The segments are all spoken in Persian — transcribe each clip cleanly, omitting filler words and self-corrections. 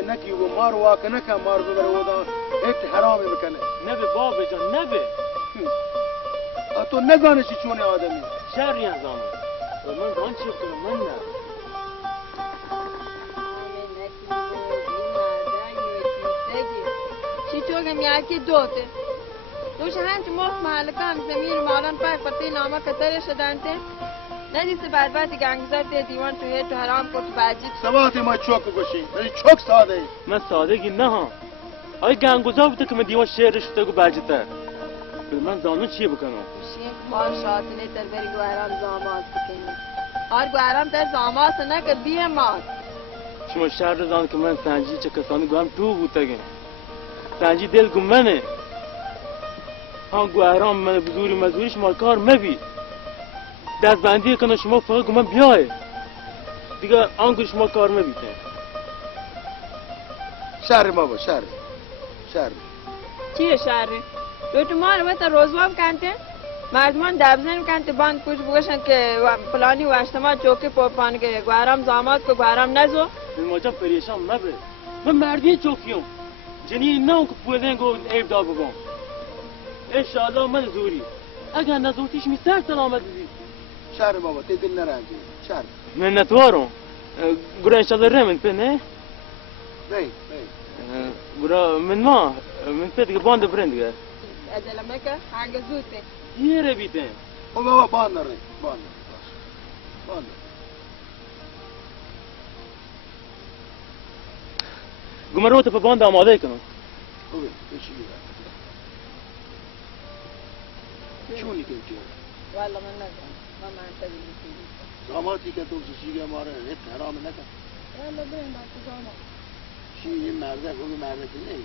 نکی و مار واقع نکن مار ببره ودا ایت حرامی بکنه نبه بابا جان نبه تو نزانه چی چونه آدمی شهری انزامه من دان چی کنم من نه چی چوگم یکی دوته دوش هنچ مخ محلکان زمین مالان پر پرتی نامه کتره شدنته ندیسته بربادی گنگزار ده دیوان توی تو حرام کت باجید سباتی ما چوک بگوشی ولی چوک ساده ای من سادگی نه ها آی گنگوزا بوده که من دیوان شعرش تو گو بجته من دانو چی بکنم شیخ بار شاطنه تر بری گوهرام زامات بکنی هر گوهرام تر زامات نکر بیه مات شما شهر زان که من سنجی چه کسانی گوهم تو بوده گه سنجی دل گو منه ها گوهرام من بزوری مزوری شما کار مبی دستبندی کنه شما فقط گو من بیای دیگه آنگو شما کار مبیده شهر ما با شهر چیه شهره؟ تو ما رو بتا روزواب کنته؟ مردمان دبزن کنته باند پوش بگوشن که پلانی و اشتما چوکی پوپان که گوهرام زامات که گوهرام نزو ماجا پریشان مبه من مردی چوکیم جنی نه که پوزن گو عیب دا بگم انشاءالله من زوری اگر نزورتیش می سر سلامت دی شهر ما با تی دل نرنجی شهر من نتوارم گرا انشاءالله رمن په نه نه گرا من په دیگه باند برند دیگه اجلا مکه هنگ زوته یه رو بیده او بابا باند نره باند گمرو تو په باند آماده کنم خوبه بشی چونی که چیه والا من نکنم من منطقی بکنم زاماتی که تو سیگه ماره هیت حرام نکن والا بریم باید زامات چی این مرده خوبی مرده که نه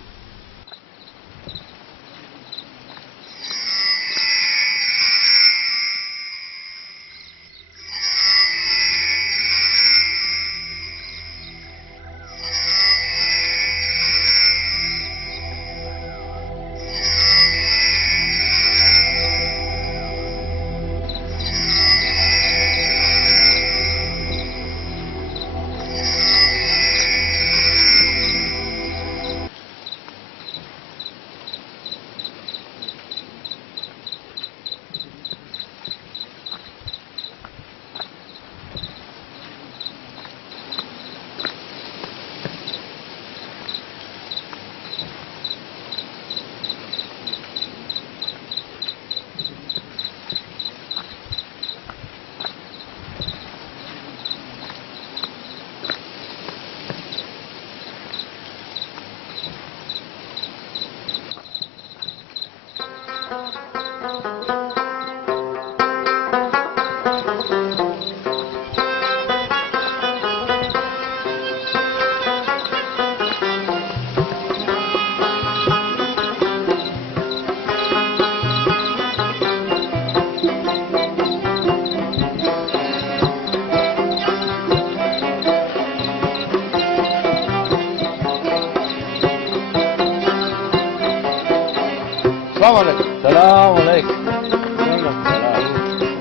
السلام عليكم.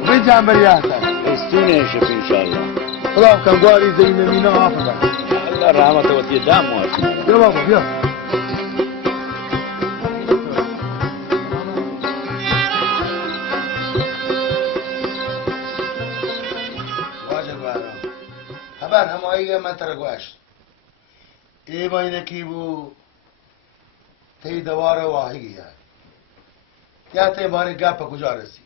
وين جنبري هسه؟ استوني شوف ان شاء الله. خلاص كان قاري زي مينا عافظة. الله رحمته ودي دام واسمه. يا بابا يا. واجد وارم. خبر هم آیه من ترگوش. ای با اینه کی بو تی دوار واهی یا تی باری گپ کجا رسی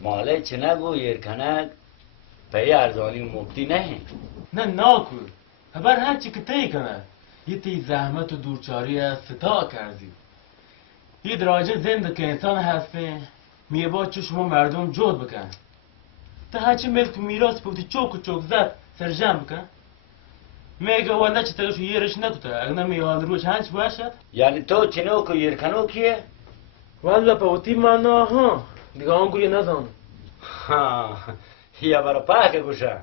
ماله چه نگو یرکنک پی ارزانی مبتی نه ناکو خبر هرچی که تی کنه یه تی زحمت و دورچاری ستا کردی یه دراجه زنده که انسان هسته میه با چه شما مردم جود بکن تا هرچی ملک میراس بودی چوک و چوک زد سرجم بکن میگه والا چه تلاشو یرش نکوته اگه میوال روش هنچ باشد یعنی تو چنو که یرکنو کیه؟ والا پاوتی مانا ها دیگه آنگو یه نزان ها یا برا پاک گوشه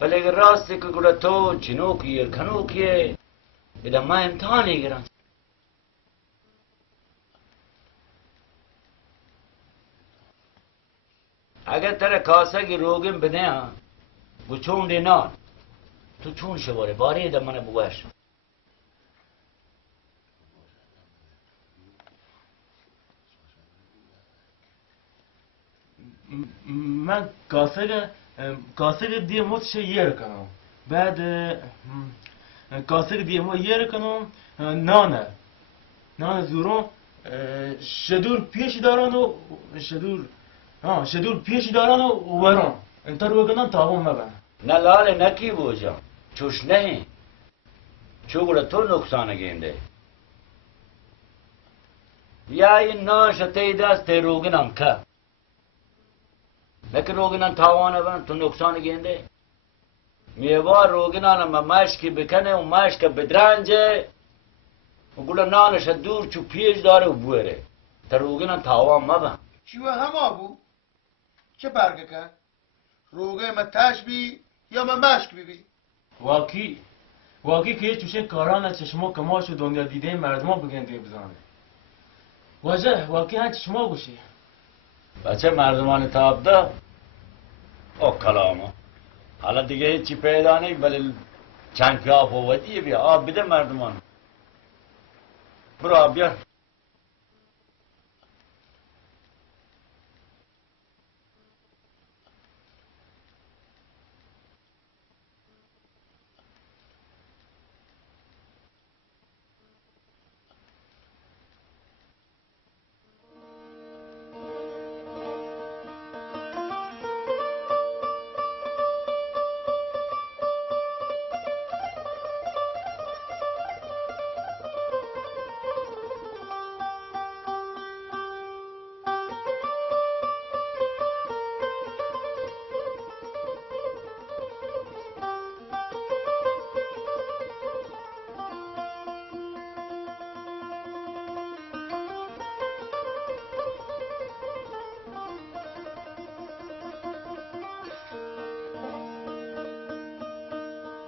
ولی اگر راستی که گوله تو چنو که یرکنو کیه ایده ما امتحانی گرم اگر تر کاسه کی روگیم بده ها بچون دینان تو چون شواره باری ده من بگوش من کاسه دیگه موتش یر کنم بعد کاسه دیگه مو یر کنم نان زورون شدور پیش دارن و شدور پیش دارن و ورون انتا رو بگنن تاون مبن نه لاله نکی بوجم چوش نه چوگل تو نقصان گینده یا این ناش تی دست تی روگنم که نکه روگنن تاوانه بن تو نقصان گینده میوار روگنان ما مشکی بکنه و مشک بدرنجه و گوله نانش دور چو پیش داره و بوره تا روگنان تاوان مبن چی و همه بو چه برگه کرد روگه ما تش بی یا ما مشک بی واقعی که یه چوشه کاران چشما کماش و دنیا دیده مردمان بگنده بزانه واجه واقعی هم چشما گوشی بچه مردمان تاب ده او کلامو حالا دیگه هیچی پیدا نی ولی چند پیاف و ودیه بیا آب بده مردمان برو آب بیار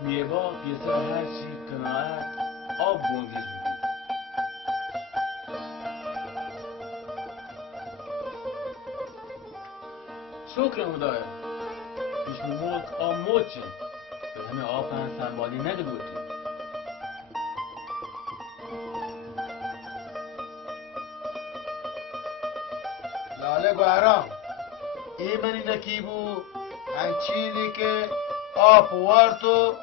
میوه پیسر هرچی کنایت آب بونگیش میدی شکر خدایا پیش موت آب موچه به همه آب هم سنبالی نده بود لاله گوهرام این منی نکی بو هنچینی که آب وارد و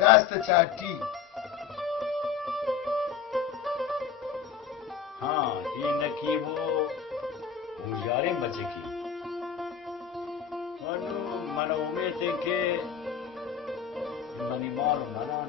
دست چرتی ها این نکی بو هوشیاریم بچه کی من امید که منی مارو منان